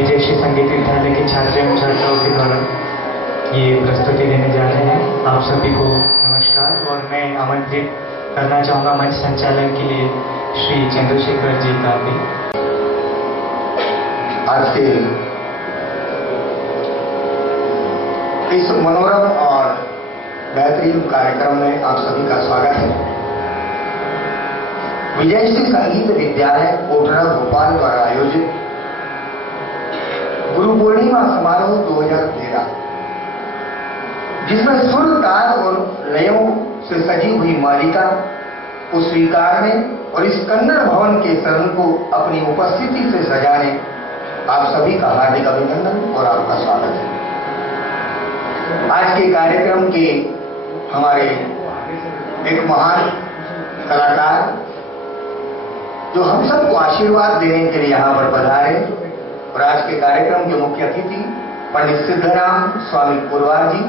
विजयश्री संगीत विद्यालय के छात्र एवं छात्राओं के द्वारा ये प्रस्तुति देने जा रहे हैं। आप सभी को नमस्कार। और मैं आमंत्रित करना चाहूँगा मंच संचालन के लिए श्री चंद्रशेखर जी का भी। आज के इस मनोरम और बेहतरीन कार्यक्रम में आप सभी का स्वागत है। विजयश्री संगीत विद्यालय कोटरा भोपाल द्वारा आयोजित गुरु पूर्णिमा समारोह 2013, जिसमें सुर ताल और लयों से सजी हुई मालिका को स्वीकारने और इस कन्नड़ भवन के शरण को अपनी उपस्थिति से सजाने आप सभी का हार्दिक अभिनंदन और आपका स्वागत है। आज के कार्यक्रम के हमारे एक महान कलाकार जो हम सबको आशीर्वाद देने के लिए यहाँ पर पधारे, और आज के कार्यक्रम के मुख्य अतिथि पंडित सिद्धराम स्वामी पुरवार जी,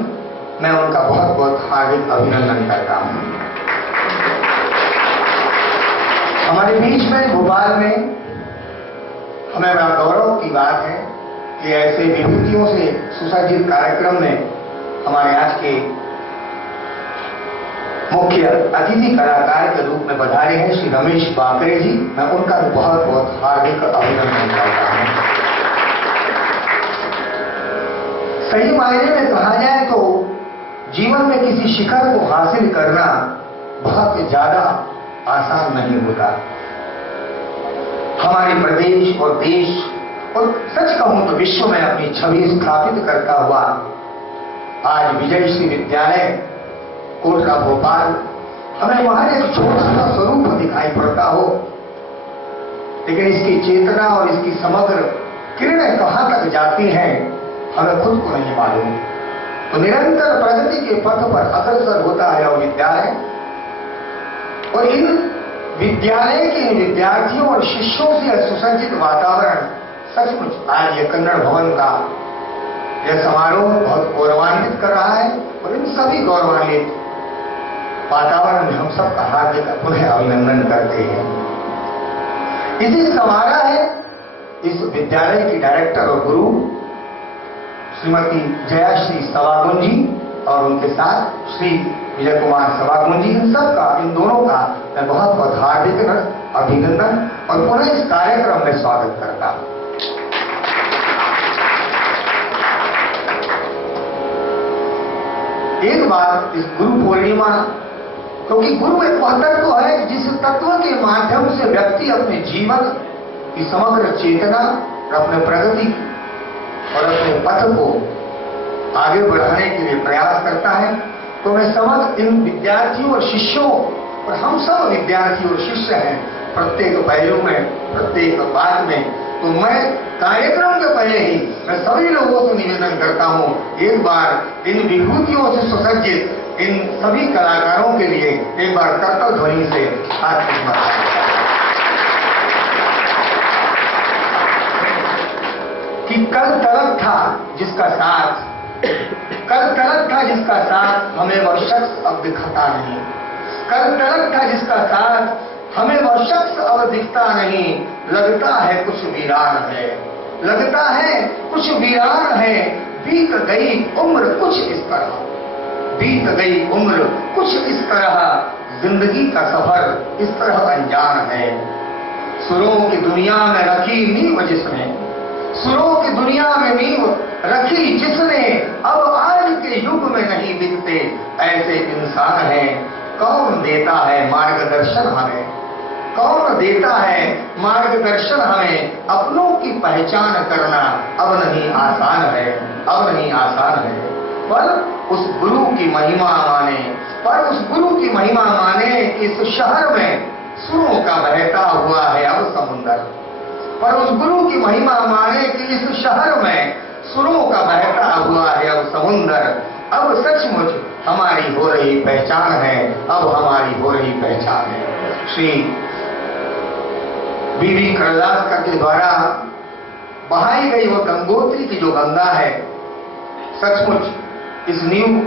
मैं उनका बहुत बहुत हार्दिक अभिनंदन करता हूँ। हमारे बीच में भोपाल में हमें बड़ा गौरव की बात है कि ऐसे विभूतियों से सुसज्जित कार्यक्रम में हमारे आज के मुख्य अतिथि कलाकार के रूप में पधारे हैं श्री रमेश बाकरे जी। मैं उनका भी बहुत बहुत हार्दिक अभिनंदन करता हूं। सही मायने में कहा जाए तो जीवन में किसी शिखर को हासिल करना बहुत ज्यादा आसान नहीं होता। हमारे प्रदेश और देश और सच कहूं तो विश्व में अपनी छवि स्थापित करता हुआ आज विजयश्री विद्यालय कोटरा भोपाल हमें वहां एक छोटा सा स्वरूप दिखाई पड़ता हो, लेकिन इसकी चेतना और इसकी समग्र किरणें कहां तक जाती हैं हमें खुद को नहीं मालूम। तो निरंतर प्रगति के पथ पर अग्रसर होता है और विद्यालय, और इन विद्यालय के विद्यार्थियों और शिष्यों से सुसज्जित वातावरण सचमुच आज ये कन्नड़ भवन का यह समारोह बहुत गौरवान्वित कर रहा है। और इन सभी गौरवान्वित वातावरण में हम सबका हार्दिक पुनः अभिनंदन करते हैं। इसी समारोह है इस विद्यालय की डायरेक्टर और गुरु श्रीमती जयाश्री सवागुन जी और उनके साथ श्री विजय कुमार सवागुन जी, इन सबका, इन दोनों का मैं बहुत बहुत हार्दिक अभिनंदन और पुनः इस कार्यक्रम में स्वागत करता हूं। एक बात इस गुरु पूर्णिमा, क्योंकि गुरु एक वह तत्व है जिस तत्व के माध्यम से व्यक्ति अपने जीवन की समग्र चेतना और अपने प्रगति और अपने पथ को आगे बढ़ाने के लिए प्रयास करता है। तो मैं समझ इन विद्यार्थियों और शिष्यों, और हम सब विद्यार्थी और शिष्य हैं प्रत्येक पहलू में, प्रत्येक बात में। तो मैं कार्यक्रम के पहले ही मैं सभी लोगों से निवेदन करता हूं, एक बार इन विभूतियों से सुसज्जित इन सभी कलाकारों के लिए एक बार कर्तव्य ध्वनि से हाथ कि कल तलक था जिसका साथ, कल तलक था जिसका साथ हमें वह शख्स अब दिखता नहीं। कल तलक था जिसका साथ हमें वह शख्स अब दिखता नहीं। लगता है कुछ वीरान है, लगता है कुछ वीरान है। बीत गई उम्र कुछ इस तरह, बीत गई उम्र कुछ इस तरह। जिंदगी का सफर इस तरह अनजान है। सुरों की दुनिया में रखी नींव जिसने, सुरों की दुनिया में नींव रखी जिसने, अब आज के युग में नहीं दिखते ऐसे इंसान हैं। कौन देता है मार्गदर्शन हमें, कौन देता है मार्गदर्शन हमें। अपनों की पहचान करना अब नहीं आसान है, अब नहीं आसान है। पर उस गुरु की महिमा माने, पर उस गुरु की महिमा माने कि इस शहर में सुरों का बहता हुआ है अब समुंदर। पर उस गुरु की महिमा माने कि इस शहर में सुरों का बहता हुआ है अब समुंदर। अब सचमुच हमारी हो रही पहचान है, अब हमारी हो रही पहचान है। श्री बीबी करलास्कर के द्वारा बहाई गई वो गंगोत्री की जो गंगा है, सचमुच इस नींव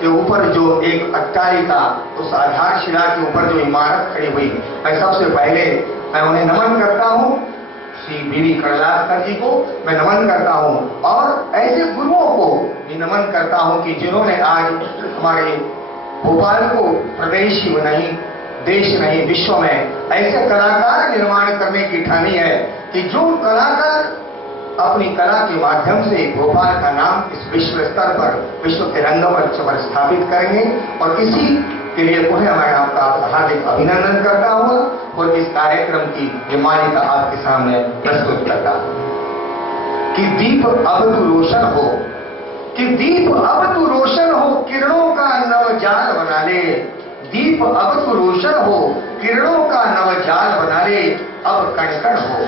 के ऊपर जो एक अट्टालिका, उस आधारशिला के ऊपर जो इमारत खड़ी हुई, मैं सबसे पहले मैं उन्हें नमन करता हूं। श्री बीवी करलास्कर जी को मैं नमन करता हूँ और ऐसे गुरुओं को भी नमन करता हूँ कि जिन्होंने आज हमारे भोपाल को प्रदेश ही नहीं, देश नहीं, विश्व में ऐसे कलाकार निर्माण करने की ठानी है कि जो कलाकार अपनी कला के माध्यम से भोपाल का नाम इस विश्व स्तर पर, विश्व के रंगमंच पर स्थापित करेंगे। और इसी के लिए उन्हें मैं आपका हार्दिक अभिनंदन करता हूँ और इस कार्यक्रम की ये मालिका आपके सामने प्रस्तुत करता हूँ कि दीप अब तू रोशन हो, कि दीप अब तू रोशन हो, किरणों का नव जाल बना ले। दीप अब तू रोशन हो, किरणों का नव जाल बना ले। अब कण-कण हो,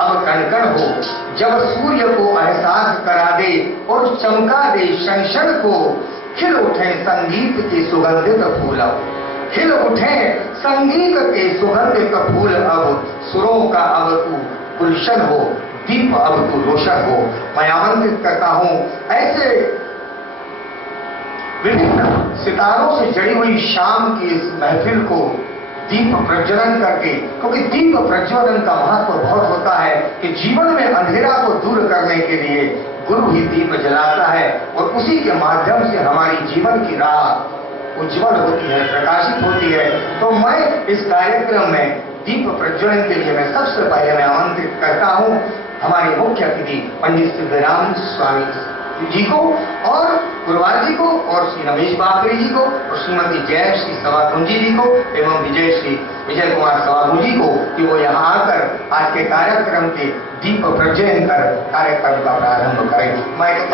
अब कण-कण हो, जब सूर्य को एहसास करा दे और चमका दे क्षण को। खिल उठे संगीत के सुगंधित फूल, खिल उठे संगीत के सुगंधित फूल। अब सुरों का अब तू गुलशन हो, दीप अब तू रोशन हो। मैं आमंत्रित करता हूं ऐसे विभिन्न सितारों से जड़ी हुई शाम की इस महफिल को दीप प्रज्वलन करके, क्योंकि दीप प्रज्वलन का महत्व बहुत होता है कि जीवन में अंधेरा को दूर करने के लिए गुरु ही दीप जलाता है और उसी के माध्यम से हमारी जीवन की राह उज्जवल होती है, प्रकाशित होती है। तो मैं इस कार्यक्रम में दीप प्रज्वलन के लिए मैं सबसे पहले मैं आमंत्रित करता हूं हमारे मुख्य अतिथि पंडित सिद्धराम स्वामी जी को और गुरुवार जी को और श्री रमेश बाकरे जी को और श्रीमती जय श्री सवाकुंजी जी को एवं विजय श्री विजय कुमार सवाकुंजी जी को कि वो यहाँ आकर आज के कार्यक्रम के दीप प्रज्वलन कर कार्यक्रम का प्रारंभ करें। मैं